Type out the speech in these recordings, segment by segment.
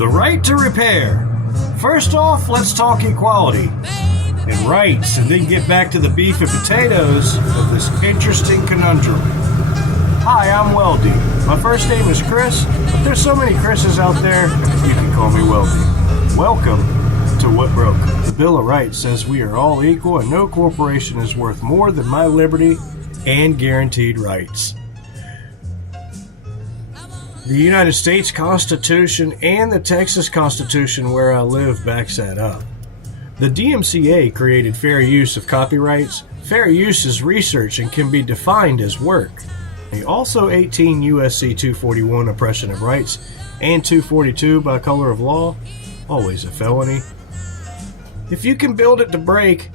The right to repair. First off, let's talk equality and rights, and then get back to the beef and potatoes of this interesting conundrum. Hi, I'm Weldy. My first name is Chris, but there's so many Chris's out there, you can call me Weldy. Welcome to What Broke. The Bill of Rights says we are all equal and no corporation is worth more than my liberty and guaranteed rights. The United States Constitution and the Texas Constitution, where I live, backs that up. The DMCA created fair use of copyrights. Fair use is research and can be defined as work. Also 18 U.S.C. 241, oppression of rights, and 242, by color of law, always a felony. If you can build it to break,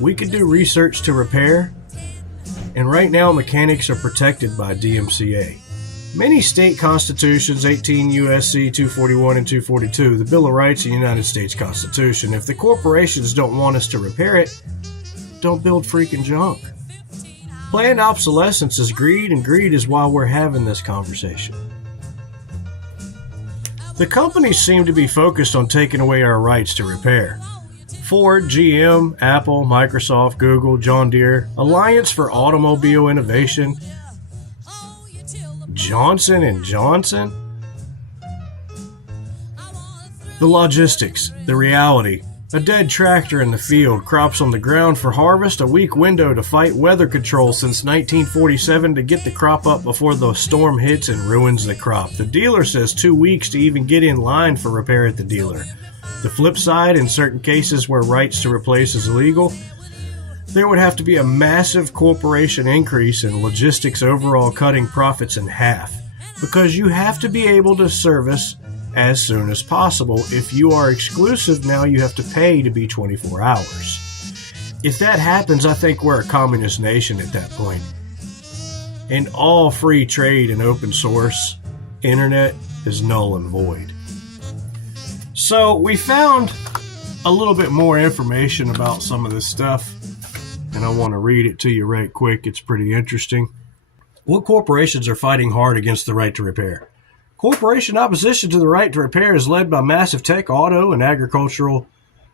we can do research to repair. And right now, mechanics are protected by DMCA. Many state constitutions, 18 U.S.C. 241 and 242, the Bill of Rights, and the United States Constitution. If the corporations don't want us to repair it, don't build freaking junk. Planned obsolescence is greed, and greed is why we're having this conversation. The companies seem to be focused on taking away our rights to repair. Ford, GM, Apple, Microsoft, Google, John Deere, Alliance for Automobile Innovation, Johnson & Johnson. The logistics, the reality. A dead tractor in the field, crops on the ground for harvest, a weak window to fight weather control since 1947 to get the crop up before the storm hits and ruins the crop. The dealer says 2 weeks to even get in line for repair at the dealer. The flip side, in certain cases where rights to replace is illegal, there would have to be a massive corporation increase in logistics overall, cutting profits in half, because you have to be able to service as soon as possible. If you are exclusive, now you have to pay to be 24 hours. If that happens, I think we're a communist nation at that point. And all free trade and open source internet is null and void. So we found a little bit more information about some of this stuff, and I want to read it to you right quick. It's pretty interesting. What corporations are fighting hard against the right to repair? Corporation opposition to the right to repair is led by massive tech, auto, and agricultural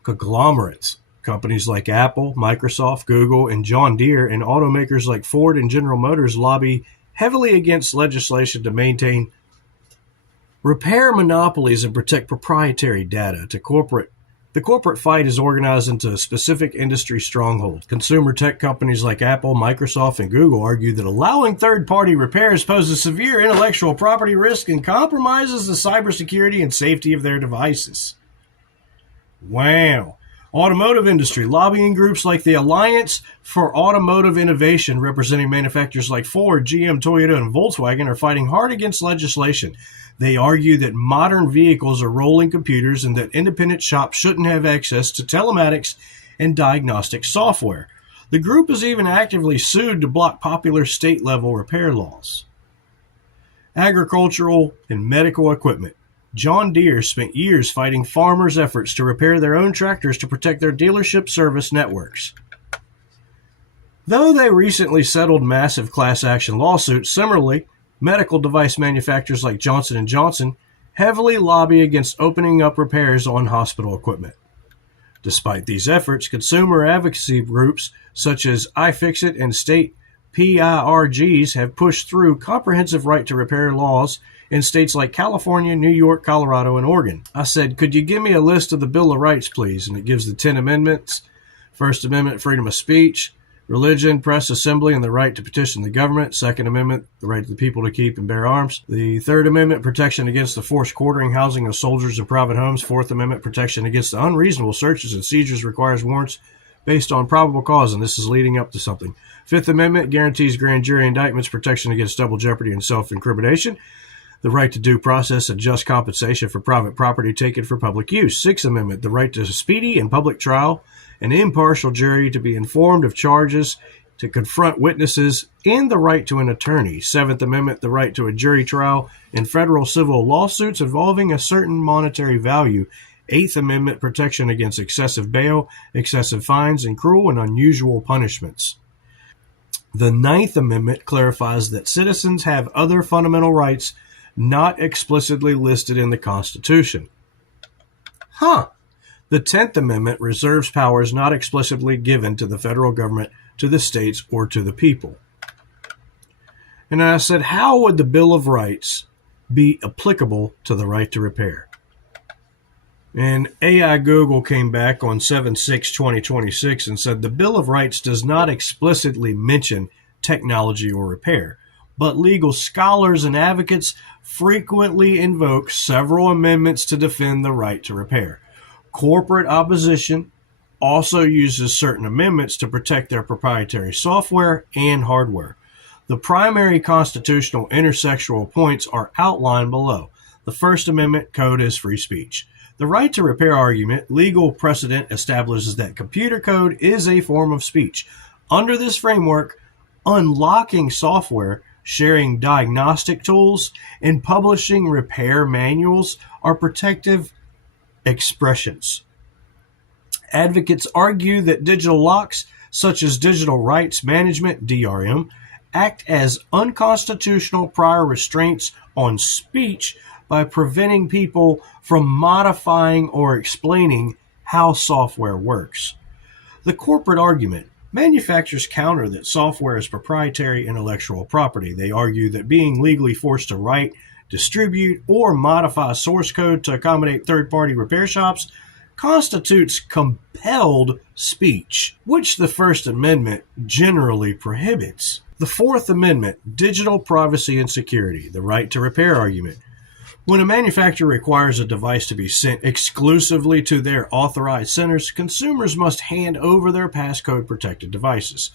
conglomerates. Companies like Apple, Microsoft, Google, and John Deere, and automakers like Ford and General Motors lobby heavily against legislation to maintain repair monopolies and protect proprietary data. The corporate fight is organized into a specific industry stronghold. Consumer tech companies like Apple, Microsoft, and Google argue that allowing third-party repairs poses severe intellectual property risk and compromises the cybersecurity and safety of their devices. Wow. Automotive industry. Lobbying groups like the Alliance for Automotive Innovation, representing manufacturers like Ford, GM, Toyota, and Volkswagen, are fighting hard against legislation. They argue that modern vehicles are rolling computers and that independent shops shouldn't have access to telematics and diagnostic software. The group has even actively sued to block popular state-level repair laws. Agricultural and medical equipment. John Deere spent years fighting farmers' efforts to repair their own tractors to protect their dealership service networks. Though they recently settled massive class action lawsuits, similarly, medical device manufacturers like Johnson & Johnson heavily lobby against opening up repairs on hospital equipment. Despite these efforts, consumer advocacy groups such as iFixit and state PIRGs have pushed through comprehensive right to repair laws in states like California, New York, Colorado, and Oregon. I said, could you give me a list of the Bill of Rights, please? And it gives the 10 amendments. First Amendment, freedom of speech. Religion, press, assembly, and the right to petition the government. Second Amendment, the right of the people to keep and bear arms. The Third Amendment, protection against the forced quartering, housing of soldiers in private homes. Fourth Amendment, protection against the unreasonable searches and seizures, requires warrants based on probable cause, and this is leading up to something. Fifth Amendment guarantees grand jury indictments, protection against double jeopardy and self-incrimination. The right to due process and just compensation for private property taken for public use. Sixth Amendment, the right to a speedy and public trial, an impartial jury to be informed of charges, to confront witnesses, and the right to an attorney. Seventh Amendment, the right to a jury trial in federal civil lawsuits involving a certain monetary value. Eighth Amendment, protection against excessive bail, excessive fines, and cruel and unusual punishments. The Ninth Amendment clarifies that citizens have other fundamental rights not explicitly listed in the Constitution. The 10th Amendment reserves powers not explicitly given to the federal government, to the states, or to the people. And I said, how would the Bill of Rights be applicable to the right to repair? And AI Google came back on 7/6/2026 and said the Bill of Rights does not explicitly mention technology or repair, but legal scholars and advocates frequently invoke several amendments to defend the right to repair. Corporate opposition also uses certain amendments to protect their proprietary software and hardware. The primary constitutional intersectional points are outlined below. The First Amendment code is free speech. The right to repair argument, legal precedent establishes that computer code is a form of speech. Under this framework, unlocking software, sharing diagnostic tools, and publishing repair manuals are protective expressions. Advocates argue that digital locks, such as digital rights management, DRM, act as unconstitutional prior restraints on speech by preventing people from modifying or explaining how software works. The corporate argument. Manufacturers counter that software is proprietary intellectual property. They argue that being legally forced to write, distribute, or modify source code to accommodate third-party repair shops constitutes compelled speech, which the First Amendment generally prohibits. The Fourth Amendment, digital privacy and security, the right to repair argument. When a manufacturer requires a device to be sent exclusively to their authorized centers, consumers must hand over their passcode-protected devices.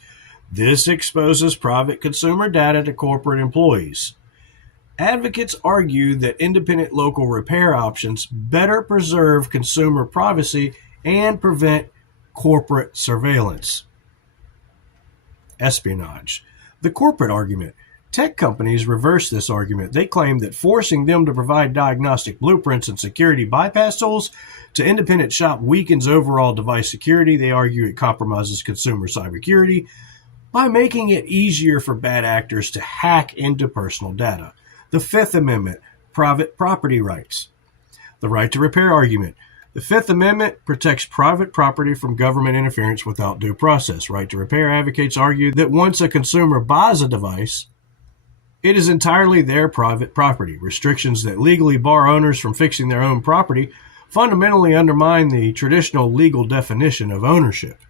This exposes private consumer data to corporate employees. Advocates argue that independent local repair options better preserve consumer privacy and prevent corporate surveillance. Espionage. The corporate argument. Tech companies reverse this argument. They claim that forcing them to provide diagnostic blueprints and security bypass tools to independent shop weakens overall device security. They argue it compromises consumer cybersecurity by making it easier for bad actors to hack into personal data. The Fifth Amendment, private property rights. The right to repair argument. The Fifth Amendment protects private property from government interference without due process. Right to repair advocates argue that once a consumer buys a device, it is entirely their private property. Restrictions that legally bar owners from fixing their own property fundamentally undermine the traditional legal definition of ownership.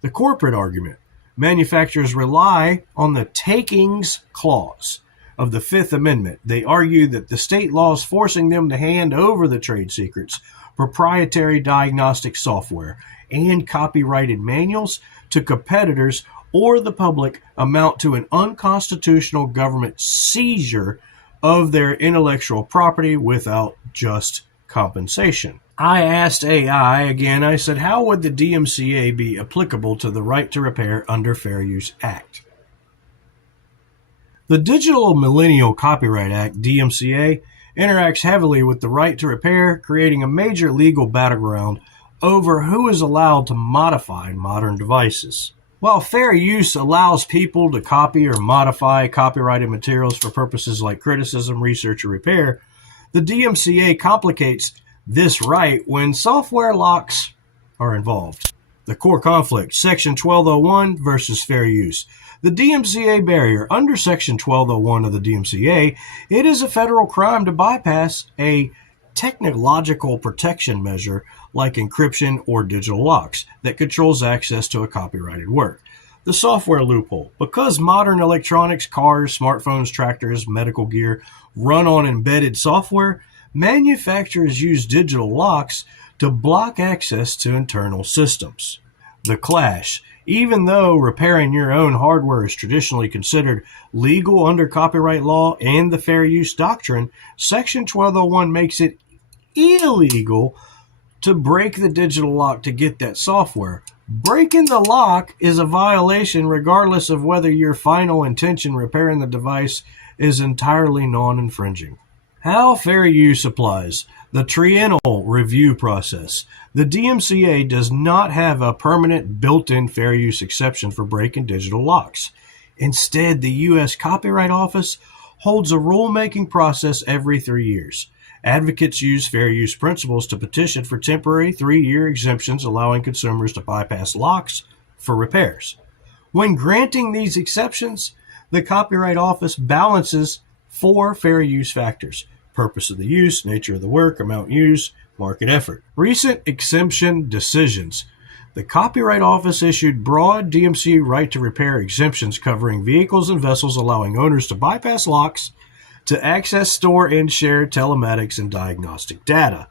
The corporate argument. Manufacturers rely on the takings clause of the Fifth Amendment. They argue that the state laws forcing them to hand over the trade secrets, proprietary diagnostic software, and copyrighted manuals to competitors or the public amount to an unconstitutional government seizure of their intellectual property without just compensation. I asked AI again, I said, how would the DMCA be applicable to the right to repair under Fair Use Act? The Digital Millennial Copyright Act, DMCA, interacts heavily with the right to repair, creating a major legal battleground over who is allowed to modify modern devices. While fair use allows people to copy or modify copyrighted materials for purposes like criticism, research, or repair, the DMCA complicates this right when software locks are involved. The core conflict, Section 1201 versus fair use. The DMCA barrier. Under Section 1201 of the DMCA, it is a federal crime to bypass a technological protection measure like encryption or digital locks that controls access to a copyrighted work. The software loophole. Because modern electronics, cars, smartphones, tractors, medical gear run on embedded software, manufacturers use digital locks to block access to internal systems. The clash. Even though repairing your own hardware is traditionally considered legal under copyright law and the fair use doctrine, Section 1201 makes it illegal to break the digital lock to get that software. Breaking the lock is a violation regardless of whether your final intention repairing the device is entirely non-infringing. How fair use applies. The triennial review process. The DMCA does not have a permanent built-in fair use exception for breaking digital locks. Instead, the U.S. Copyright Office holds a rulemaking process every 3 years. Advocates use fair use principles to petition for temporary 3-year exemptions, allowing consumers to bypass locks for repairs. When granting these exceptions, the Copyright Office balances 4 fair use factors: purpose of the use, nature of the work, amount used, market effort. Recent exemption decisions. The Copyright Office issued broad DMCA right to repair exemptions covering vehicles and vessels, allowing owners to bypass locks to access, store, and share telematics and diagnostic data.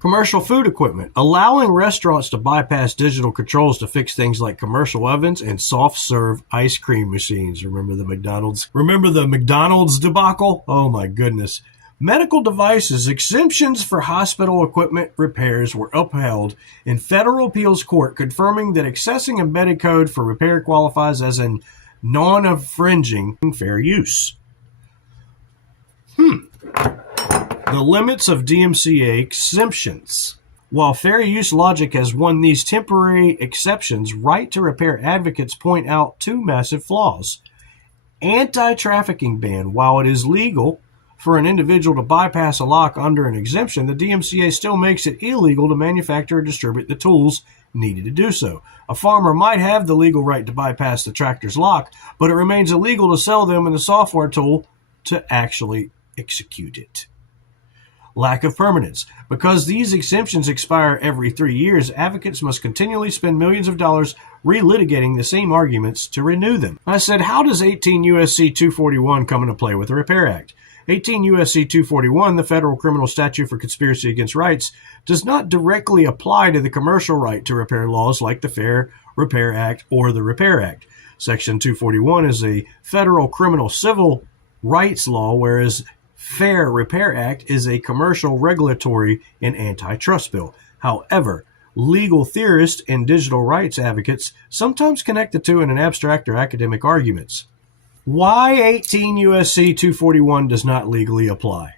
Commercial food equipment, allowing restaurants to bypass digital controls to fix things like commercial ovens and soft-serve ice cream machines. Remember the McDonald's debacle? Oh my goodness. Medical devices, exemptions for hospital equipment repairs were upheld in federal appeals court, confirming that accessing embedded code for repair qualifies as a non-infringing fair use. The limits of DMCA exemptions. While fair use logic has won these temporary exceptions, right to repair advocates point out 2 massive flaws. Anti-trafficking ban. While it is legal for an individual to bypass a lock under an exemption, the DMCA still makes it illegal to manufacture or distribute the tools needed to do so. A farmer might have the legal right to bypass the tractor's lock, but it remains illegal to sell them and the software tool to actually execute it. Lack of permanence. Because these exemptions expire every 3 years, advocates must continually spend millions of dollars relitigating the same arguments to renew them. I said, how does 18 U.S.C. 241 come into play with the Repair Act? 18 U.S.C. 241, the federal criminal statute for conspiracy against rights, does not directly apply to the commercial right to repair laws like the Fair Repair Act or the Repair Act. Section 241 is a federal criminal civil rights law, whereas Fair Repair Act is a commercial regulatory and antitrust bill. However, legal theorists and digital rights advocates sometimes connect the two in an abstract or academic arguments. Why 18 U.S.C. 241 does not legally apply?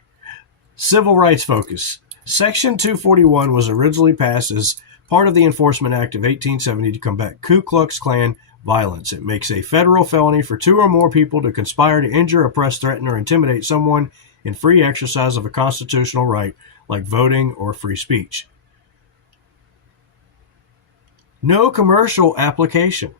Civil rights focus. Section 241 was originally passed as part of the Enforcement Act of 1870 to combat Ku Klux Klan violence. It makes a federal felony for 2 or more people to conspire to injure, oppress, threaten, or intimidate someone in free exercise of a constitutional right like voting or free speech. No commercial application.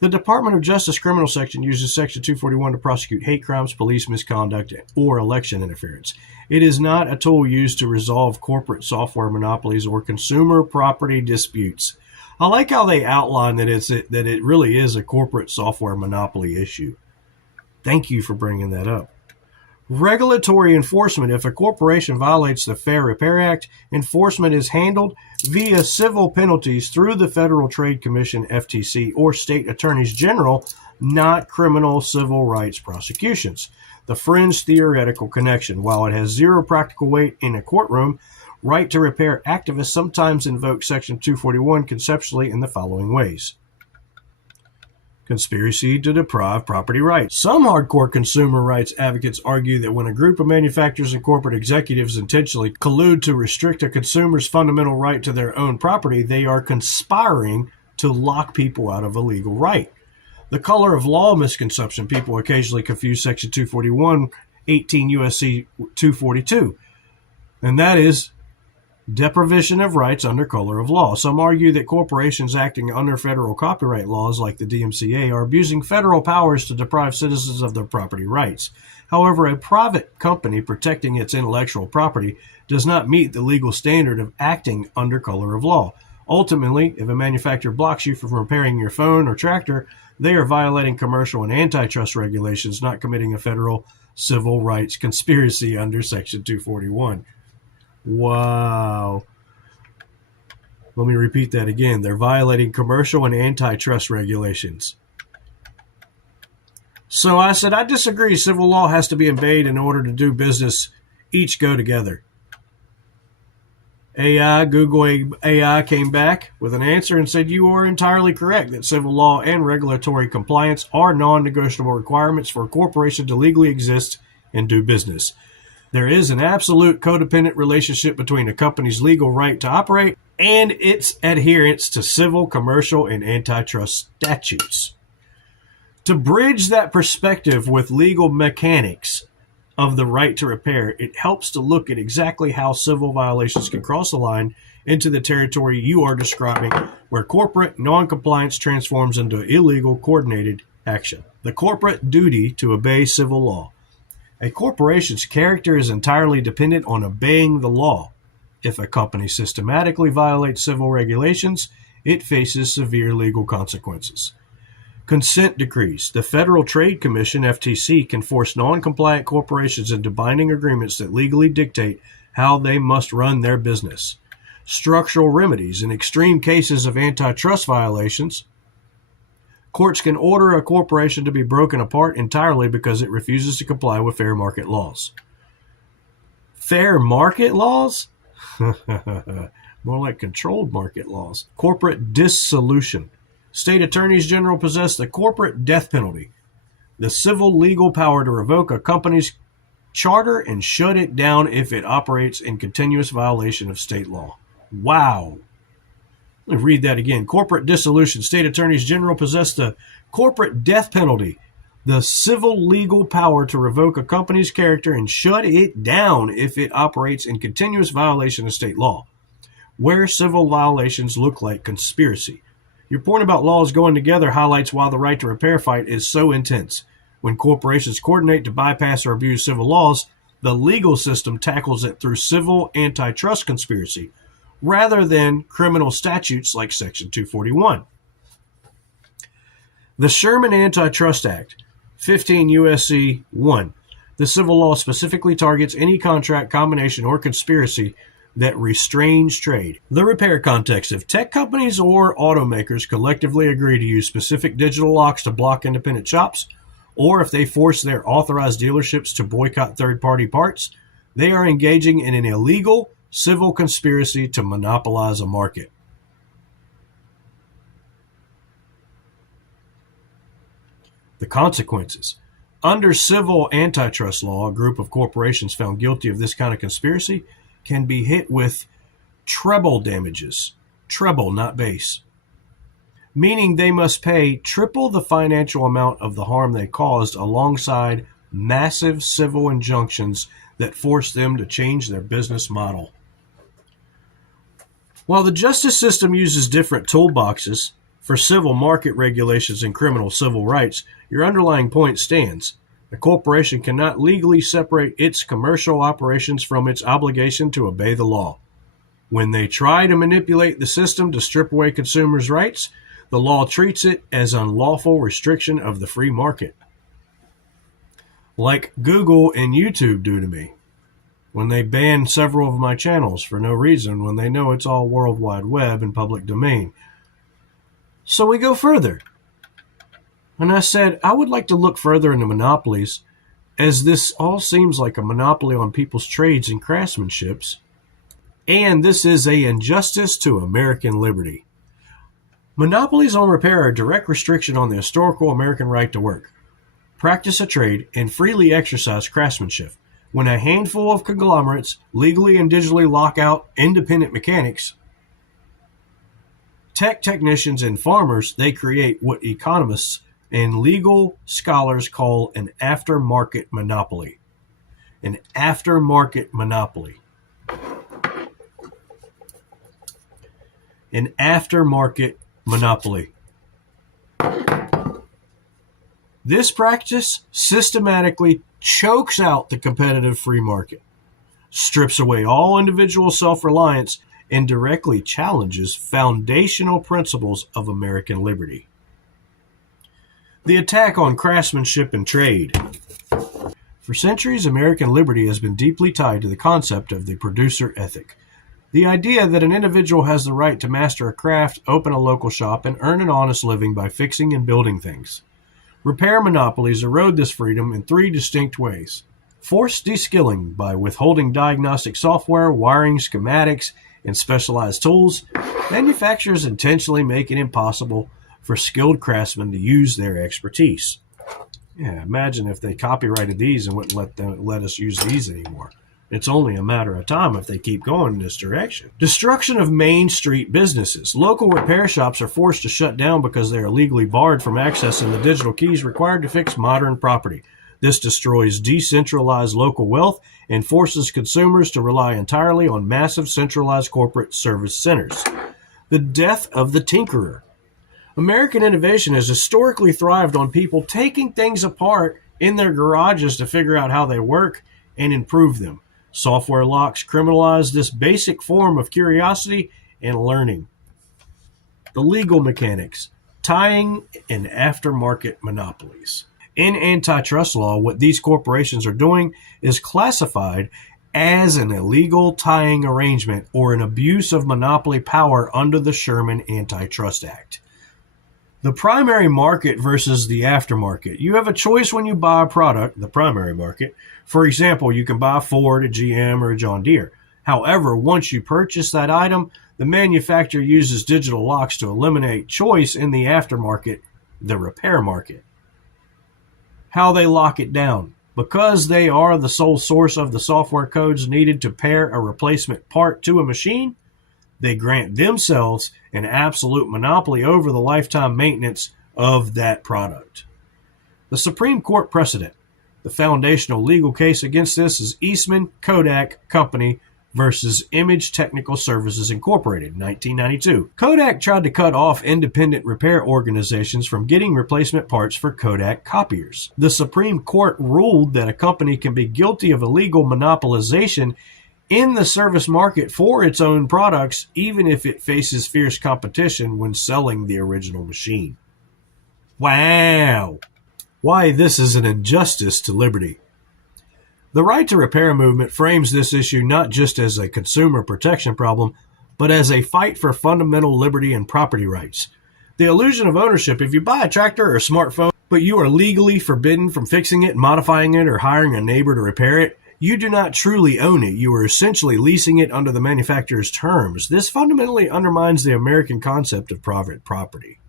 The Department of Justice criminal section uses Section 241 to prosecute hate crimes, police misconduct, or election interference. It is not a tool used to resolve corporate software monopolies or consumer property disputes. I like how they outline that it really is a corporate software monopoly issue. Thank you for bringing that up. Regulatory enforcement. If a corporation violates the Fair Repair Act, enforcement is handled via civil penalties through the Federal Trade Commission, FTC, or state attorneys general, not criminal civil rights prosecutions. The fringe theoretical connection. While it has zero practical weight in a courtroom, right to repair activists sometimes invoke Section 241 conceptually in the following ways. Conspiracy to deprive property rights. Some hardcore consumer rights advocates argue that when a group of manufacturers and corporate executives intentionally collude to restrict a consumer's fundamental right to their own property, they are conspiring to lock people out of a legal right. The color of law misconception. People occasionally confuse Section 241, 18 U.S.C. 242, and that is deprivation of rights under color of law. Some argue that corporations acting under federal copyright laws like the DMCA are abusing federal powers to deprive citizens of their property rights. However, a private company protecting its intellectual property does not meet the legal standard of acting under color of law. Ultimately, if a manufacturer blocks you from repairing your phone or tractor, they are violating commercial and antitrust regulations, not committing a federal civil rights conspiracy under Section 241. Wow. Let me repeat that again. They're violating commercial and antitrust regulations. So I said, I disagree. Civil law has to be obeyed in order to do business. Each go together. Google AI came back with an answer and said, you are entirely correct that civil law and regulatory compliance are non-negotiable requirements for a corporation to legally exist and do business. There is an absolute codependent relationship between a company's legal right to operate and its adherence to civil, commercial, and antitrust statutes. To bridge that perspective with legal mechanics, of the right to repair, it helps to look at exactly how civil violations can cross the line into the territory you are describing, where corporate noncompliance transforms into illegal coordinated action. The corporate duty to obey civil law. A corporation's character is entirely dependent on obeying the law. If a company systematically violates civil regulations, it faces severe legal consequences. Consent decrees. The Federal Trade Commission, FTC, can force non-compliant corporations into binding agreements that legally dictate how they must run their business. Structural remedies. In extreme cases of antitrust violations, courts can order a corporation to be broken apart entirely because it refuses to comply with fair market laws. Fair market laws? More like controlled market laws. Corporate dissolution. State attorneys general possess the corporate death penalty, the civil legal power to revoke a company's charter and shut it down if it operates in continuous violation of state law. Wow. Let me read that again. Corporate dissolution. State attorneys general possess the corporate death penalty, the civil legal power to revoke a company's character and shut it down if it operates in continuous violation of state law, where civil violations look like conspiracy. Your point about laws going together highlights why the right to repair fight is so intense. When corporations coordinate to bypass or abuse civil laws, the legal system tackles it through civil antitrust conspiracy, rather than criminal statutes like Section 241. The Sherman Antitrust Act, 15 U.S.C. 1. The civil law specifically targets any contract, combination, or conspiracy that restrains trade. The repair context. If tech companies or automakers collectively agree to use specific digital locks to block independent shops, or if they force their authorized dealerships to boycott third-party parts, they are engaging in an illegal civil conspiracy to monopolize a market. The consequences. Under civil antitrust law, a group of corporations found guilty of this kind of conspiracy can be hit with treble damages. Treble, not base. Meaning they must pay triple the financial amount of the harm they caused alongside massive civil injunctions that force them to change their business model. While the justice system uses different toolboxes for civil market regulations and criminal civil rights, your underlying point stands. A corporation cannot legally separate its commercial operations from its obligation to obey the law. When they try to manipulate the system to strip away consumers' rights, the law treats it as unlawful restriction of the free market. Like Google and YouTube do to me, when they ban several of my channels for no reason when they know it's all World Wide Web and public domain. So we go further. And I said, I would like to look further into monopolies, as this all seems like a monopoly on people's trades and craftsmanships, and this is an injustice to American liberty. Monopolies on repair are a direct restriction on the historical American right to work, practice a trade, and freely exercise craftsmanship. When a handful of conglomerates legally and digitally lock out independent mechanics, tech technicians, and farmers, they create what economists and legal scholars call an aftermarket monopoly. An aftermarket monopoly. An aftermarket monopoly. This practice systematically chokes out the competitive free market, strips away all individual self-reliance, and directly challenges foundational principles of American liberty. The attack on craftsmanship and trade. For centuries, American liberty has been deeply tied to the concept of the producer ethic. The idea that an individual has the right to master a craft, open a local shop, and earn an honest living by fixing and building things. Repair monopolies erode this freedom in three distinct ways. Forced de-skilling by withholding diagnostic software, wiring schematics, and specialized tools. Manufacturers intentionally make it impossible for skilled craftsmen to use their expertise. Yeah, imagine if they copyrighted these and wouldn't let us use these anymore. It's only a matter of time if they keep going in this direction. Destruction of Main Street businesses. Local repair shops are forced to shut down because they are legally barred from accessing the digital keys required to fix modern property. This destroys decentralized local wealth and forces consumers to rely entirely on massive centralized corporate service centers. The death of the tinkerer. American innovation has historically thrived on people taking things apart in their garages to figure out how they work and improve them. Software locks criminalize this basic form of curiosity and learning. The legal mechanics, tying and aftermarket monopolies. In antitrust law, what these corporations are doing is classified as an illegal tying arrangement or an abuse of monopoly power under the Sherman Antitrust Act. The primary market versus the aftermarket. You have a choice when you buy a product, the primary market. For example, you can buy a Ford, a GM, or a John Deere. However, once you purchase that item, the manufacturer uses digital locks to eliminate choice in the aftermarket, the repair market. How they lock it down. Because they are the sole source of the software codes needed to pair a replacement part to a machine, they grant themselves an absolute monopoly over the lifetime maintenance of that product. The Supreme Court precedent. The foundational legal case against this is Eastman Kodak Company versus Image Technical Services Incorporated, 1992. Kodak tried to cut off independent repair organizations from getting replacement parts for Kodak copiers. The Supreme Court ruled that a company can be guilty of illegal monopolization in the service market for its own products, even if it faces fierce competition when selling the original machine. Wow! Why this is an injustice to liberty. The right to repair movement frames this issue not just as a consumer protection problem, but as a fight for fundamental liberty and property rights. The illusion of ownership. If you buy a tractor or a smartphone, but you are legally forbidden from fixing it, modifying it, or hiring a neighbor to repair it, you do not truly own it. You are essentially leasing it under the manufacturer's terms. This fundamentally undermines the American concept of private property.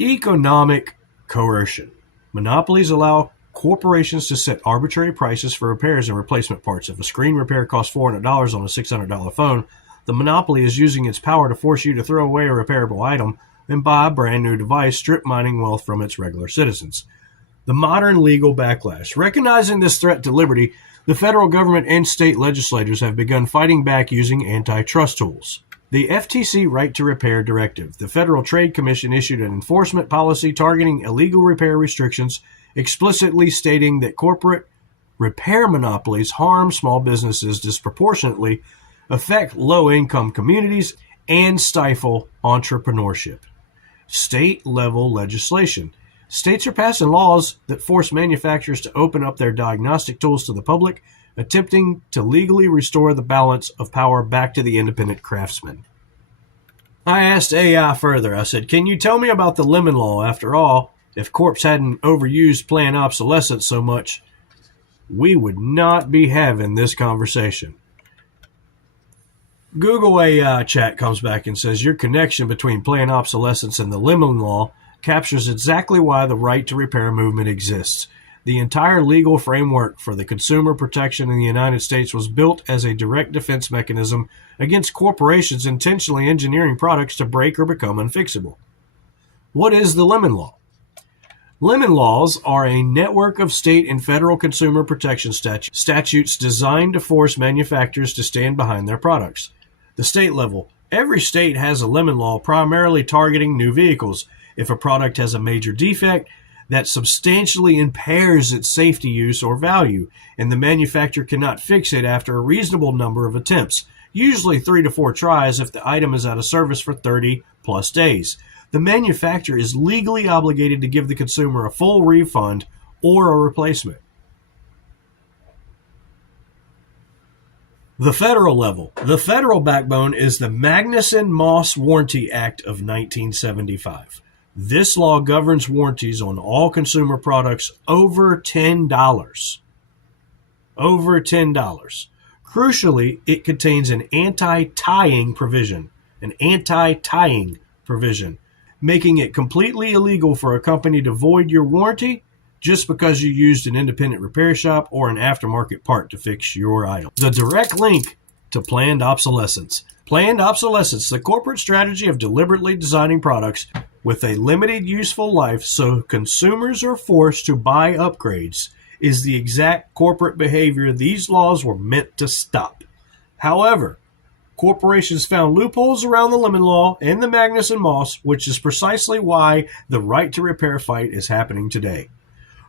Economic coercion. Monopolies allow corporations to set arbitrary prices for repairs and replacement parts. If a screen repair costs $400 on a $600 phone, the monopoly is using its power to force you to throw away a repairable item and buy a brand new device, strip mining wealth from its regular citizens. The modern legal backlash. Recognizing this threat to liberty, the federal government and state legislators have begun fighting back using antitrust tools. The FTC Right to Repair Directive. The Federal Trade Commission issued an enforcement policy targeting illegal repair restrictions, explicitly stating that corporate repair monopolies harm small businesses disproportionately, affect low-income communities, and stifle entrepreneurship. State-level legislation. States are passing laws that force manufacturers to open up their diagnostic tools to the public, attempting to legally restore the balance of power back to the independent craftsman. I asked AI further. I said, can you tell me about the lemon law? After all, if corps hadn't overused planned obsolescence so much, we would not be having this conversation. Google AI chat comes back and says, your connection between planned obsolescence and the lemon law captures exactly why the right to repair movement exists. The entire legal framework for the consumer protection in the United States was built as a direct defense mechanism against corporations intentionally engineering products to break or become unfixable. What is the lemon law? Lemon laws are a network of state and federal consumer protection statutes designed to force manufacturers to stand behind their products. The state level. Every state has a lemon law primarily targeting new vehicles. If a product has a major defect that substantially impairs its safety use or value, and the manufacturer cannot fix it after a reasonable number of attempts, usually 3 to 4 tries if the item is out of service for 30 plus days, the manufacturer is legally obligated to give the consumer a full refund or a replacement. The federal level. The federal backbone is the Magnuson-Moss Warranty Act of 1975. This law governs warranties on all consumer products over $10. Over $10. Crucially, it contains an anti-tying provision. Making it completely illegal for a company to void your warranty just because you used an independent repair shop or an aftermarket part to fix your item. The direct link to planned obsolescence. Planned obsolescence, the corporate strategy of deliberately designing products with a limited useful life so consumers are forced to buy upgrades is the exact corporate behavior these laws were meant to stop. However, corporations found loopholes around the Lemon Law and the Magnuson-Moss, which is precisely why the right to repair fight is happening today.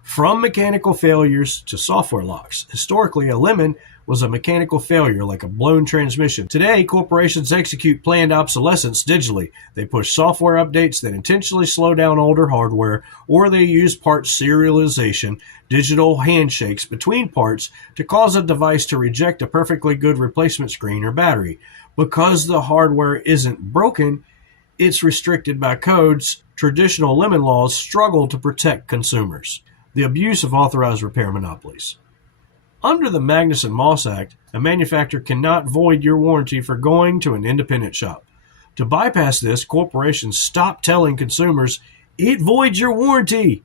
From mechanical failures to software locks. Historically, a lemon was a mechanical failure like a blown transmission. Today, corporations execute planned obsolescence digitally. They push software updates that intentionally slow down older hardware, or they use parts serialization, digital handshakes between parts, to cause a device to reject a perfectly good replacement screen or battery. Because the hardware isn't broken, it's restricted by codes. Traditional lemon laws struggle to protect consumers. The abuse of authorized repair monopolies. Under the Magnuson-Moss Act, a manufacturer cannot void your warranty for going to an independent shop. To bypass this, corporations stop telling consumers, it voids your warranty,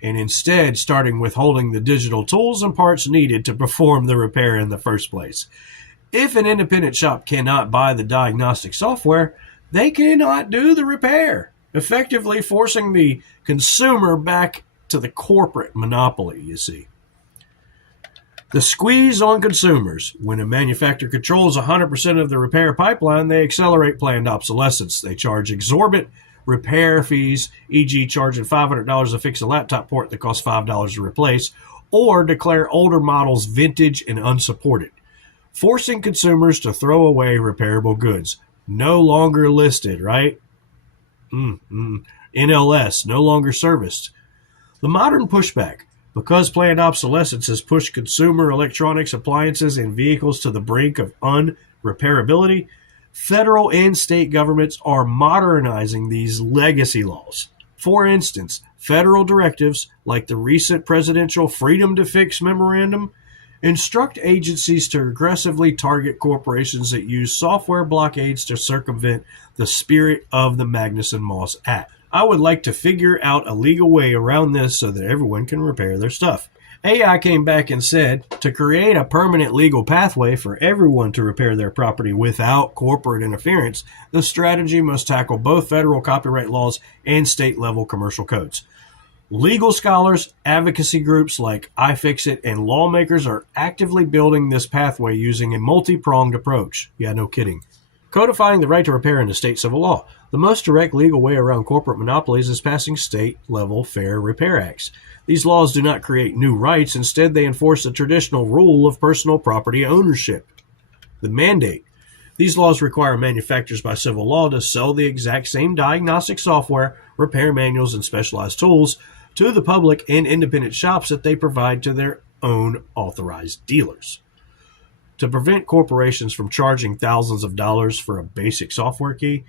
and instead starting withholding the digital tools and parts needed to perform the repair in the first place. If an independent shop cannot buy the diagnostic software, they cannot do the repair, effectively forcing the consumer back to the corporate monopoly, you see. The squeeze on consumers. When a manufacturer controls 100% of the repair pipeline, they accelerate planned obsolescence. They charge exorbitant repair fees, e.g. charging $500 to fix a laptop port that costs $5 to replace, or declare older models vintage and unsupported, forcing consumers to throw away repairable goods. No longer listed, right? NLS, no longer serviced. The modern pushback. Because planned obsolescence has pushed consumer electronics, appliances, and vehicles to the brink of unrepairability, federal and state governments are modernizing these legacy laws. For instance, federal directives, like the recent presidential Freedom to Fix memorandum, instruct agencies to aggressively target corporations that use software blockades to circumvent the spirit of the Magnuson-Moss Act. I would like to figure out a legal way around this so that everyone can repair their stuff. AI came back and said, to create a permanent legal pathway for everyone to repair their property without corporate interference, the strategy must tackle both federal copyright laws and state-level commercial codes. Legal scholars, advocacy groups like iFixit, and lawmakers are actively building this pathway using a multi-pronged approach. Yeah, no kidding. Codifying the right to repair into state civil law. The most direct legal way around corporate monopolies is passing state-level fair repair acts. These laws do not create new rights. Instead, they enforce the traditional rule of personal property ownership. The mandate. These laws require manufacturers by civil law to sell the exact same diagnostic software, repair manuals, and specialized tools to the public and independent shops that they provide to their own authorized dealers. To prevent corporations from charging thousands of dollars for a basic software key,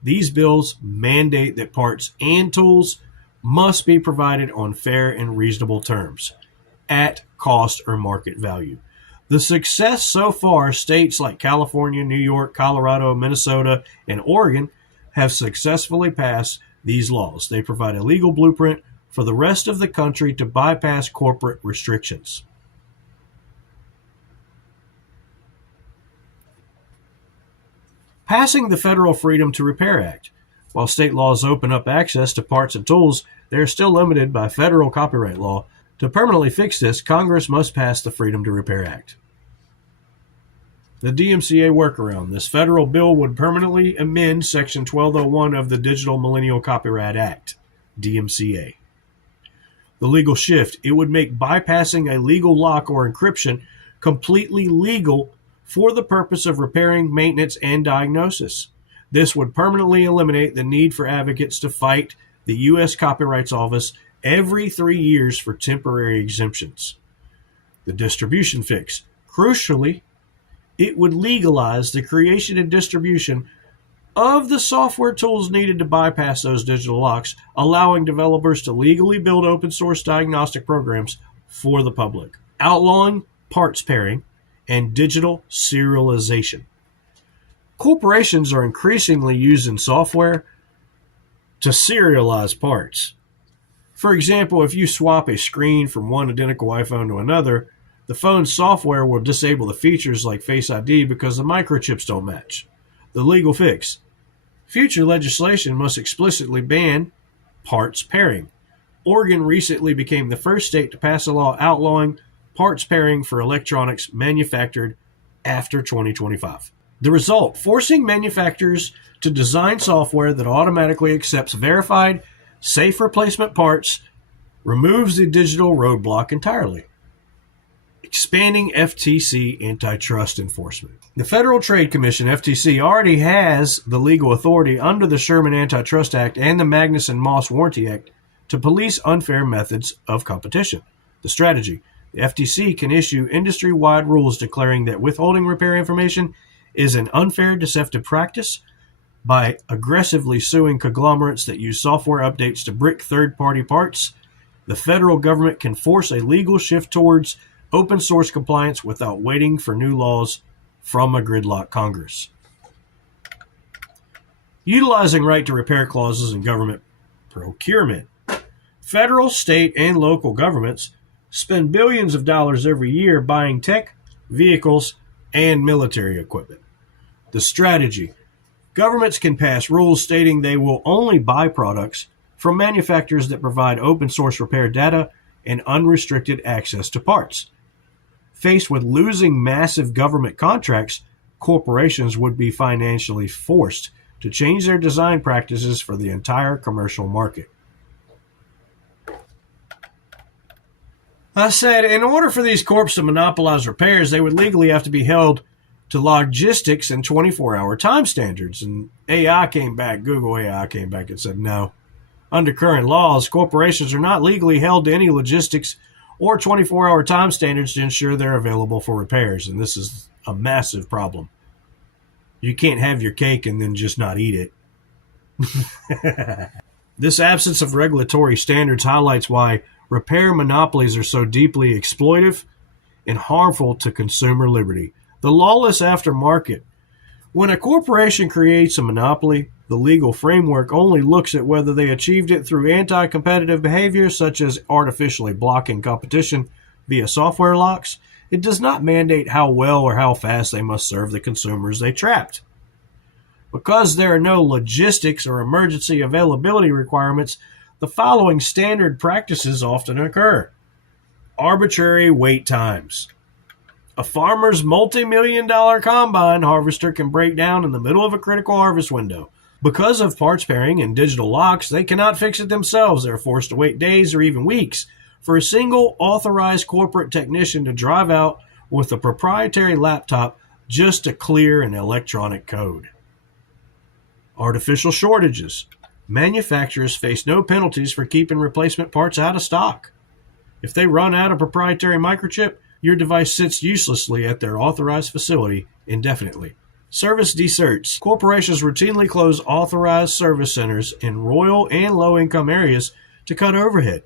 these bills mandate that parts and tools must be provided on fair and reasonable terms, at cost or market value. The success so far, states like California, New York, Colorado, Minnesota, and Oregon have successfully passed these laws. They provide a legal blueprint for the rest of the country to bypass corporate restrictions. Passing the Federal Freedom to Repair Act. While state laws open up access to parts and tools, they are still limited by federal copyright law. To permanently fix this, Congress must pass the Freedom to Repair Act. The DMCA workaround. This federal bill would permanently amend Section 1201 of the Digital Millennial Copyright Act, DMCA. The legal shift. It would make bypassing a legal lock or encryption completely legal for the purpose of repairing, maintenance, and diagnosis. This would permanently eliminate the need for advocates to fight the U.S. Copyright Office every 3 years for temporary exemptions. The distribution fix. Crucially, it would legalize the creation and distribution of the software tools needed to bypass those digital locks, allowing developers to legally build open source diagnostic programs for the public, outlawing parts pairing and digital serialization. Corporations are increasingly using software to serialize parts. For example, if you swap a screen from one identical iPhone to another, the phone's software will disable the features like Face ID because the microchips don't match. The legal fix. Future legislation must explicitly ban parts pairing. Oregon recently became the first state to pass a law outlawing parts pairing for electronics manufactured after 2025. The result, forcing manufacturers to design software that automatically accepts verified, safe replacement parts, removes the digital roadblock entirely. Expanding FTC antitrust enforcement. The Federal Trade Commission, FTC, already has the legal authority under the Sherman Antitrust Act and the Magnuson-Moss Warranty Act to police unfair methods of competition. The strategy. The FTC can issue industry-wide rules declaring that withholding repair information is an unfair, deceptive practice by aggressively suing conglomerates that use software updates to brick third-party parts. The federal government can force a legal shift towards open source compliance without waiting for new laws from a gridlock Congress. Utilizing right to repair clauses in government procurement. Federal, state, and local governments spend billions of dollars every year buying tech, vehicles, and military equipment. The strategy. Governments can pass rules stating they will only buy products from manufacturers that provide open source repair data and unrestricted access to parts. Faced with losing massive government contracts, corporations would be financially forced to change their design practices for the entire commercial market. I said, in order for these corps to monopolize repairs, they would legally have to be held to logistics and 24-hour time standards. And Google AI came back and said, no. Under current laws, corporations are not legally held to any logistics or 24-hour time standards to ensure they're available for repairs. And this is a massive problem. You can't have your cake and then just not eat it. This absence of regulatory standards highlights why repair monopolies are so deeply exploitive and harmful to consumer liberty. The lawless aftermarket. When a corporation creates a monopoly, the legal framework only looks at whether they achieved it through anti-competitive behavior, such as artificially blocking competition via software locks. It does not mandate how well or how fast they must serve the consumers they trapped. Because there are no logistics or emergency availability requirements, the following standard practices often occur. Arbitrary wait times. A farmer's multi-million-dollar combine harvester can break down in the middle of a critical harvest window. Because of parts pairing and digital locks, they cannot fix it themselves. They're forced to wait days or even weeks for a single authorized corporate technician to drive out with a proprietary laptop just to clear an electronic code. Artificial shortages. Manufacturers face no penalties for keeping replacement parts out of stock. If they run out of proprietary microchip, your device sits uselessly at their authorized facility indefinitely. Service deserts. Corporations routinely close authorized service centers in rural and low-income areas to cut overhead,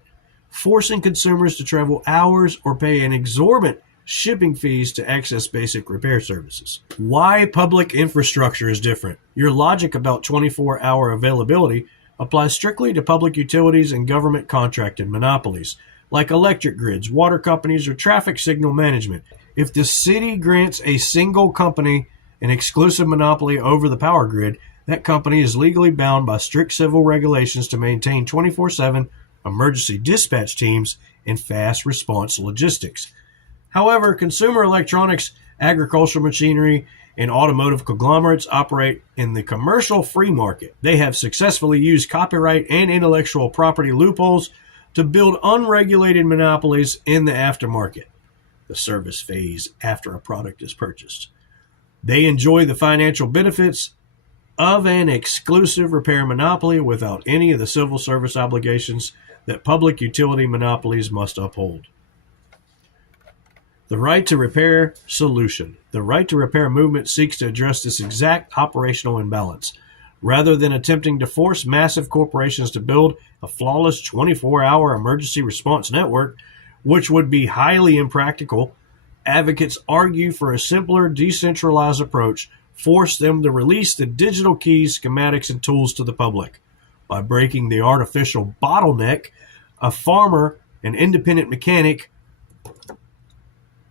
forcing consumers to travel hours or pay an exorbitant shipping fees to access basic repair services. Why public infrastructure is different. Your logic about 24-hour availability applies strictly to public utilities and government contracted monopolies, like electric grids, water companies, or traffic signal management. If the city grants a single company an exclusive monopoly over the power grid, that company is legally bound by strict civil regulations to maintain 24/7 emergency dispatch teams and fast response logistics. However, consumer electronics, agricultural machinery, and automotive conglomerates operate in the commercial free market. They have successfully used copyright and intellectual property loopholes to build unregulated monopolies in the aftermarket, the service phase after a product is purchased. They enjoy the financial benefits of an exclusive repair monopoly without any of the civil service obligations that public utility monopolies must uphold. The right to repair solution. The right to repair movement seeks to address this exact operational imbalance. Rather than attempting to force massive corporations to build a flawless 24-hour emergency response network, which would be highly impractical, advocates argue for a simpler, decentralized approach, force them to release the digital keys, schematics, and tools to the public. By breaking the artificial bottleneck, a farmer, an independent mechanic,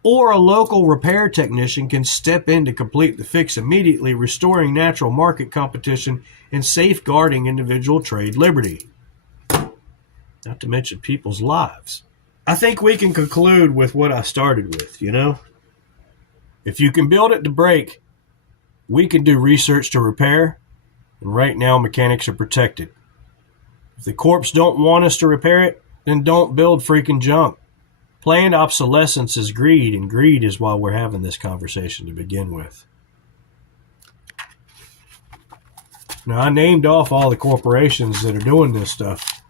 or a local repair technician can step in to complete the fix immediately, restoring natural market competition and safeguarding individual trade liberty. not to mention people's lives. I think we can conclude with what I started with, you know? If you can build it to break, we can do research to repair, and right now mechanics are protected. If the corps don't want us to repair it, then don't build freaking junk. Planned obsolescence is greed, and greed is why we're having this conversation to begin with. Now, I named off all the corporations that are doing this stuff.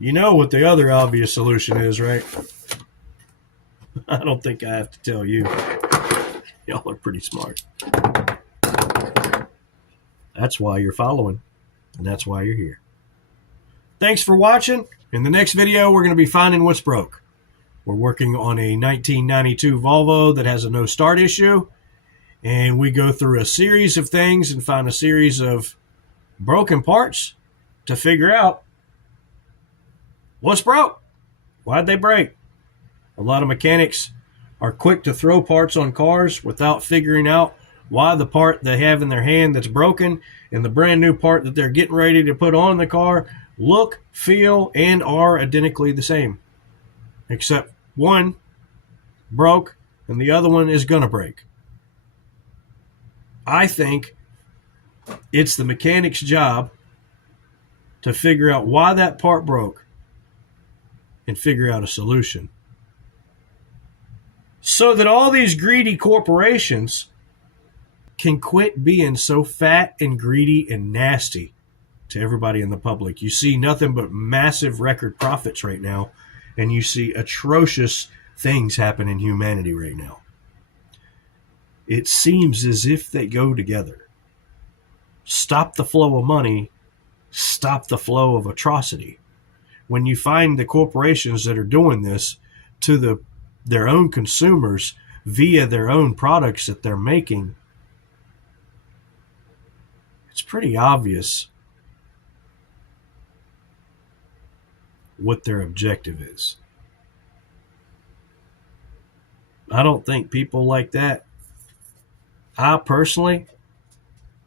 You know what the other obvious solution is, right? I don't think I have to tell you. Y'all are pretty smart. That's why you're following, and that's why you're here. Thanks for watching. In the next video, we're going to be finding what's broke. We're working on a 1992 Volvo that has a no start issue, and we go through a series of things and find a series of broken parts to figure out what's broke. Why'd they break? A lot of mechanics are quick to throw parts on cars without figuring out why the part they have in their hand that's broken and the brand new part that they're getting ready to put on the car look, feel, and are identically the same. Except one broke and the other one is going to break. I think it's the mechanic's job to figure out why that part broke and figure out a solution, so that all these greedy corporations can quit being so fat and greedy and nasty to everybody in the public. You see nothing but massive record profits right now, and you see atrocious things happen in humanity right now. It seems as if they go together. Stop the flow of money, stop the flow of atrocity. When you find the corporations that are doing this to their own consumers via their own products that they're making, it's pretty obvious what their objective is. I don't think people like that. I personally,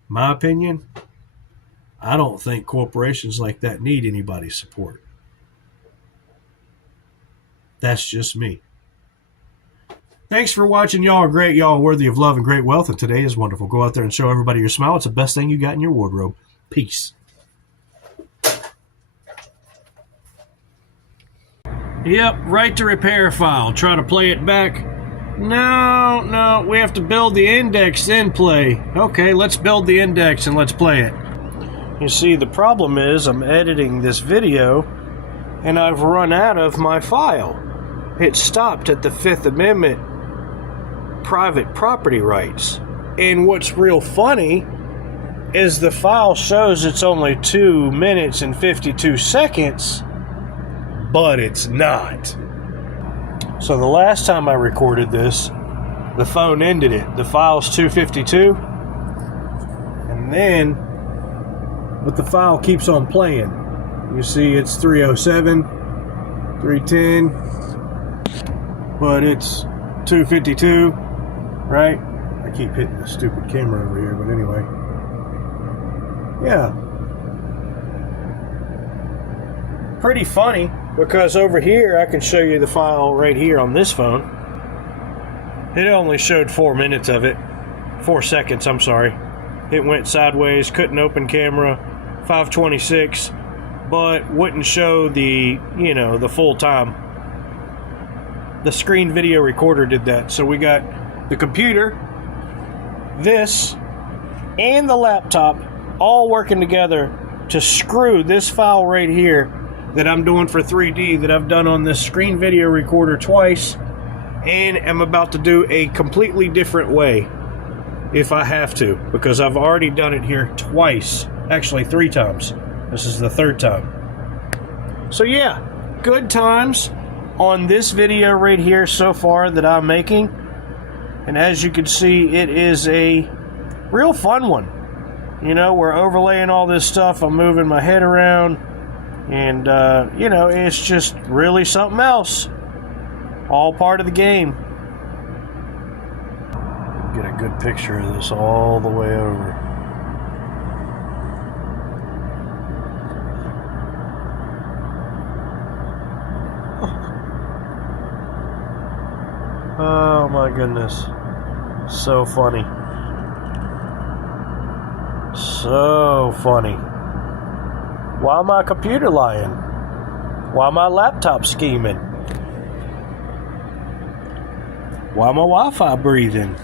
my opinion, I don't think corporations like that need anybody's support. That's just me. Thanks for watching. Y'all are great. Y'all are worthy of love and great wealth, and today is wonderful. Go out there and show everybody your smile. It's the best thing you got in your wardrobe. Peace. Yep, right to repair file. Try to play it back. No, we have to build the index, then play. Okay, let's build the index and let's play it. You see, the problem is I'm editing this video and I've run out of my file. It stopped at the Fifth Amendment private property rights. And what's real funny is the file shows it's only 2 minutes and 52 seconds, but it's not. So the last time I recorded this, the phone ended it. The file's 252, and then, but the file keeps on playing. You see it's 307, 310, but it's 252, right? I keep hitting the stupid camera over here, but anyway. Yeah. Pretty funny, because over here I can show you the file right here on this phone. It only showed 4 minutes of it. 4 seconds, I'm sorry. It went sideways, couldn't open camera, 526, but wouldn't show the, the full time. The screen video recorder did that. So we got the computer, this, and the laptop all working together to screw this file right here that I'm doing for 3D, that I've done on this screen video recorder twice, and am about to do a completely different way if I have to, because I've already done it here twice, actually 3 times. This is the 3rd time. So yeah, good times on this video right here so far that I'm making, and as you can see, it is a real fun one. We're overlaying all this stuff, I'm moving my head around, and it's just really something else. All part of the game. Get a good picture of this all the way over. Oh my goodness. So funny. So funny. Why my computer lying? Why my laptop scheming? Why my Wi-Fi breathing?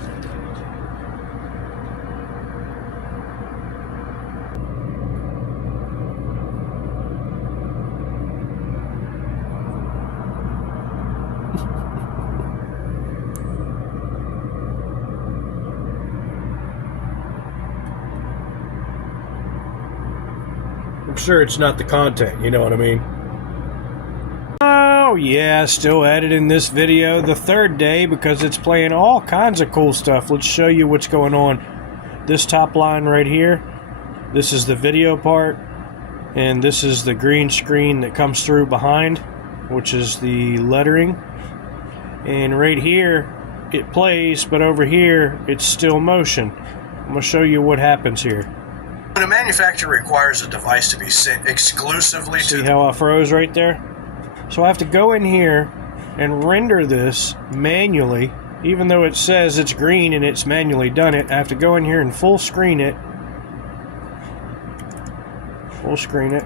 I'm sure it's not the content, you know what I mean? Oh yeah, still editing this video the third day because it's playing all kinds of cool stuff. Let's show you what's going on. This top line right here, this is the video part, and this is the green screen that comes through behind, which is the lettering. And right here, it plays, but over here, it's still motion. I'm going to show you what happens here. When a manufacturer requires a device to be sent exclusively to... See how I froze right there? So I have to go in here and render this manually, even though it says it's green and it's manually done it. I have to go in here and full screen it. Full screen it.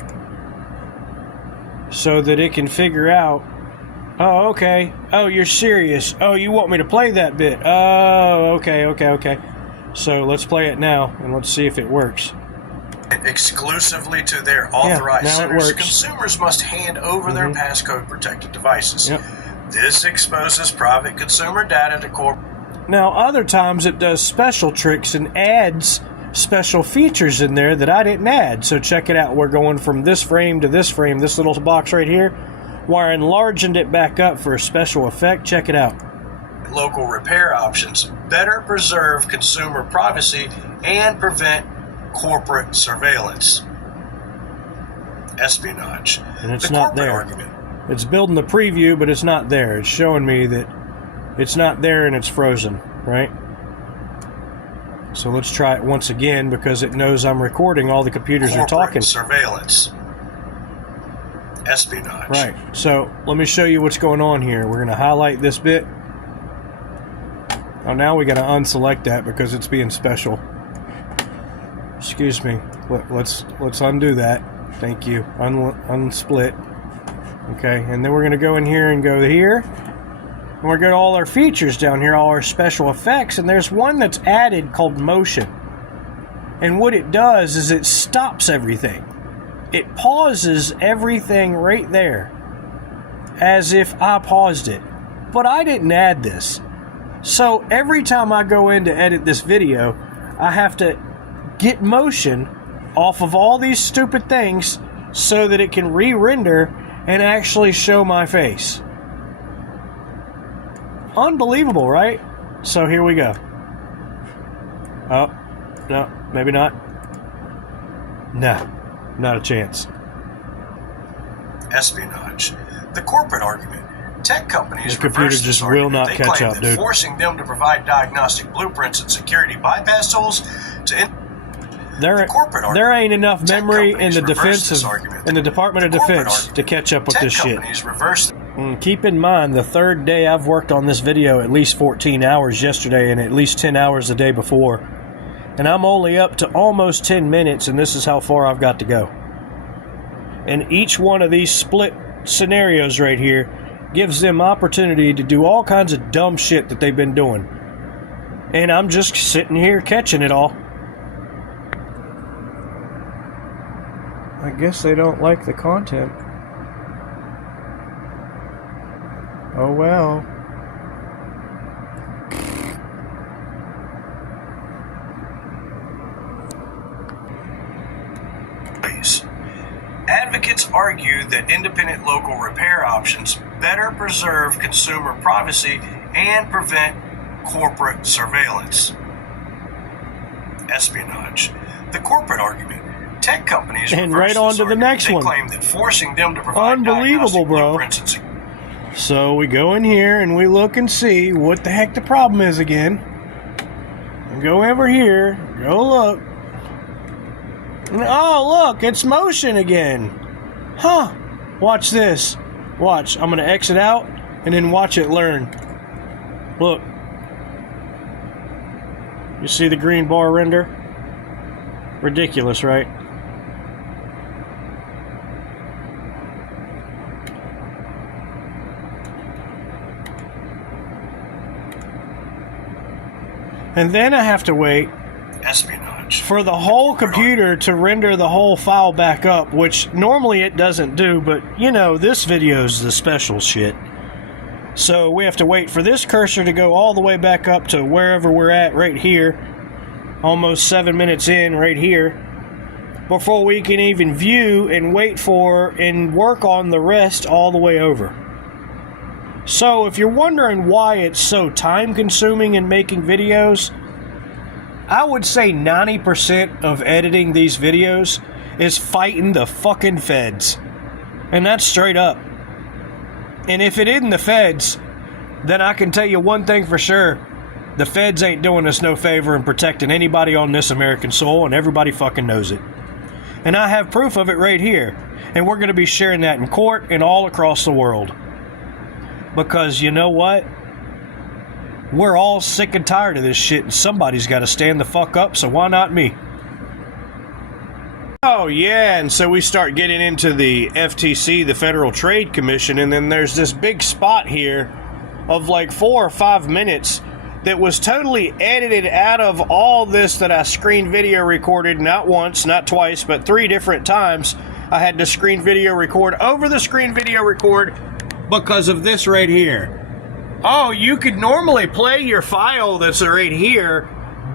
So that it can figure out, oh, okay. Oh, you're serious. Oh, you want me to play that bit. Oh, okay. So let's play it now and let's see if it works. Exclusively to their authorized centers, works. consumers must hand over their passcode protected devices. Yep. This exposes private consumer data to corporate. Now, other times it does special tricks and adds special features in there that I didn't add. So check it out. We're going from this frame to this frame, this little box right here. Where I enlarged it back up for a special effect. Check it out. Local repair options better preserve consumer privacy and prevent corporate surveillance. Espionage. And it's the not corporate there. Argument. It's building the preview, but it's not there. It's showing me that it's not there and it's frozen, right? So let's try it once again because it knows I'm recording. All the computers Corporate are talking. Surveillance. Espionage. Right. So let me show you what's going on here. We're going to highlight this bit. Oh, now we got to unselect that because it's being special. Excuse me. Let's undo that. Thank you. Unsplit. Okay, and then we're going to go in here and go here. And we're going to all our features down here, all our special effects, and there's one that's added called motion. And what it does is it stops everything. It pauses everything right there, as if I paused it. But I didn't add this. So every time I go in to edit this video, I have to get motion off of all these stupid things so that it can re-render and actually show my face. Unbelievable, right? So here we go. Oh, no, maybe not. No, not a chance. Espionage. The corporate argument. Tech companies the computer reverse just this will argument. not They catch claim up, that dude. forcing them to provide diagnostic blueprints and security bypass tools to there ain't enough memory in the Department of Defense to catch up with this shit. Keep in mind, the third day I've worked on this video at least 14 hours yesterday and at least 10 hours the day before. And I'm only up to almost 10 minutes, and this is how far I've got to go. And each one of these split scenarios right here gives them opportunity to do all kinds of dumb shit that they've been doing. And I'm just sitting here catching it all. I guess they don't like the content. Oh well. Advocates argue that independent local repair options better preserve consumer privacy and prevent corporate surveillance. Espionage. The corporate argument. Tech companies and right on to the next one. They claim that forcing them to provide unbelievable, bro. So we go in here and we look and see what the heck the problem is again. And go over here, go look. And, oh, look, it's motion again. Huh. Watch this. Watch. I'm going to exit out and then watch it learn. Look. You see the green bar render? Ridiculous, right? And then I have to wait Espionage. for the whole computer to render the whole file back up, which normally it doesn't do, but you know, this video is the special shit. So we have to wait for this cursor to go all the way back up to wherever we're at right here, almost 7 minutes in right here, before we can even view and wait for and work on the rest all the way over. So if you're wondering why it's so time consuming in making videos, I would say 90% of editing these videos is fighting the fucking feds. And that's straight up. And if it isn't the feds, then I can tell you one thing for sure. The feds ain't doing us no favor in protecting anybody on this American soil, and everybody fucking knows it. And I have proof of it right here. And we're going to be sharing that in court and all across the world. Because you know what? We're all sick and tired of this shit, and somebody's got to stand the fuck up, so why not me? Oh, yeah, and so we start getting into the FTC, the Federal Trade Commission, and then there's this big spot here of like 4 or 5 minutes that was totally edited out of all this that I screen video recorded, not once, not twice, but 3 different times. I had to screen video record over the screen video record because of this right here. Oh, you could normally play your file that's right here,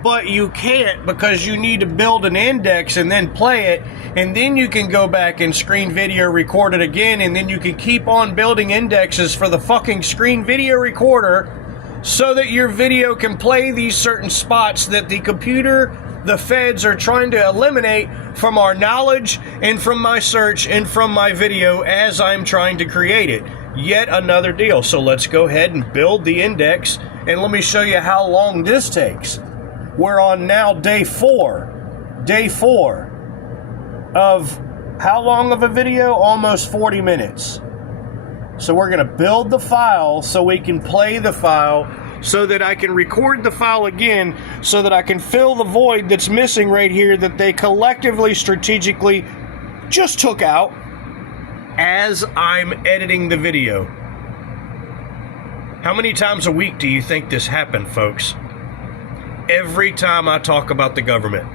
but you can't because you need to build an index and then play it, and then you can go back and screen video record it again, and then you can keep on building indexes for the fucking screen video recorder so that your video can play these certain spots that the computer, the feds are trying to eliminate from our knowledge and from my search and from my video as I'm trying to create it. Yet another deal. So let's go ahead and build the index, and let me show you how long this takes. We're on now day 4. Day 4 of how long of a video? Almost 40 minutes. So we're going to build the file so we can play the file, so that I can record the file again, so that I can fill the void that's missing right here that they collectively, strategically just took out as I'm editing the video. How many times a week do you think this happened, folks? Every time I talk about the government,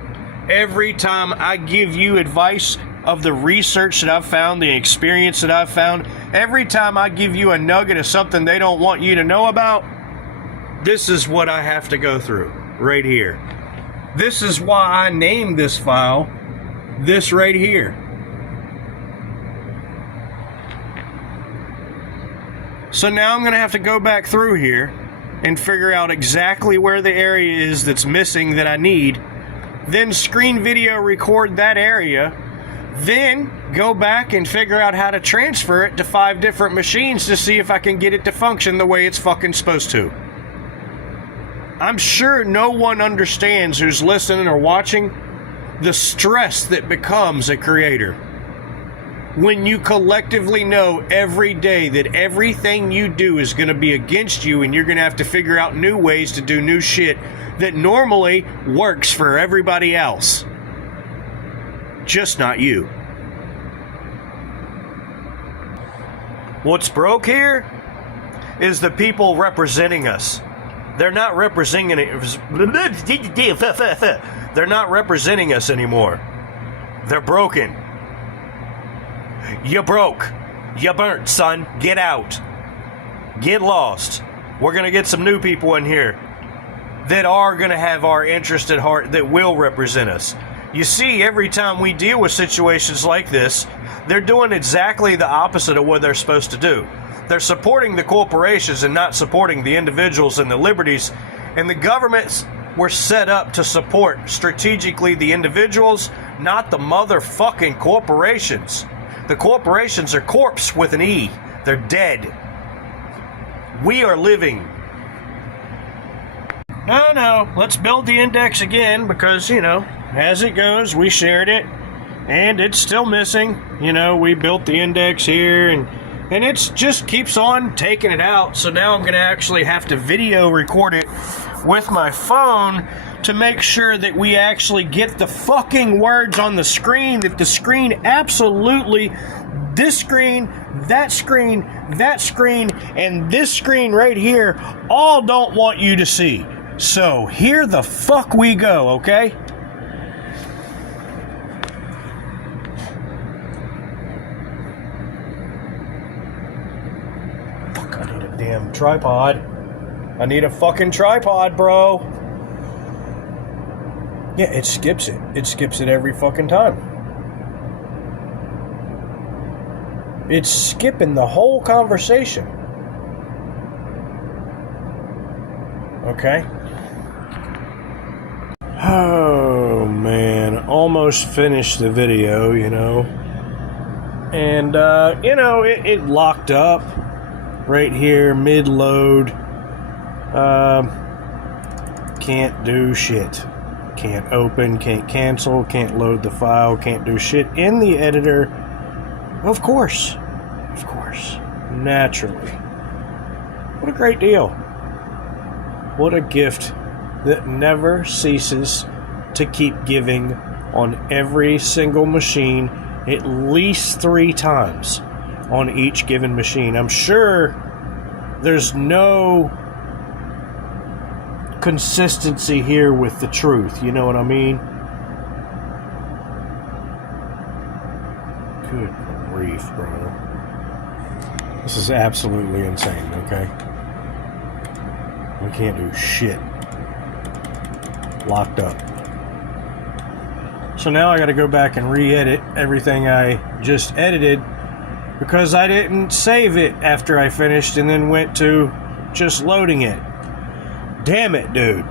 every time I give you advice of the research that I've found, the experience that I've found, every time I give you a nugget of something they don't want you to know about, this is what I have to go through right here. This is why I named this file this right here. So now I'm going to have to go back through here and figure out exactly where the area is that's missing that I need, then screen video record that area, then go back and figure out how to transfer it to 5 different machines to see if I can get it to function the way it's fucking supposed to. I'm sure no one understands who's listening or watching the stress that becomes a creator when you collectively know every day that everything you do is going to be against you, and you're going to have to figure out new ways to do new shit that normally works for everybody else, just not you. What's broke here is the people representing us. They're not representing it. They're not representing us anymore. They're broken. You broke. You burnt, son. Get out. Get lost. We're going to get some new people in here that are going to have our interest at heart, that will represent us. You see, every time we deal with situations like this, they're doing exactly the opposite of what they're supposed to do. They're supporting the corporations and not supporting the individuals and the liberties. And the governments were set up to support strategically the individuals, not the motherfucking corporations. The corporations are corpse with an E. They're dead. We are living. No, let's build the index again because, as it goes, we shared it and it's still missing. We built the index here and And it just keeps on taking it out. So now I'm going to actually have to video record it with my phone to make sure that we actually get the fucking words on the screen, that the screen absolutely, this screen, that screen, that screen, and this screen right here all don't want you to see. So here the fuck we go, okay? Fuck, I need a damn tripod. I need a fucking tripod, bro. Yeah, it skips it. It skips it every fucking time. It's skipping the whole conversation. Okay. Oh, man. Almost finished the video, you know. And, you know, it locked up right here, mid-load. Can't do shit. Can't open, can't cancel, can't load the file, can't do shit in the editor. Of course. Of course. Naturally. What a great deal. What a gift that never ceases to keep giving on every single machine, at least 3 times on each given machine. I'm sure there's no consistency here with the truth, you know what I mean? Good grief, bro. This is absolutely insane, okay? We can't do shit. Locked up. So now I gotta go back and re-edit everything I just edited because I didn't save it after I finished and then went to just loading it. Damn it, dude.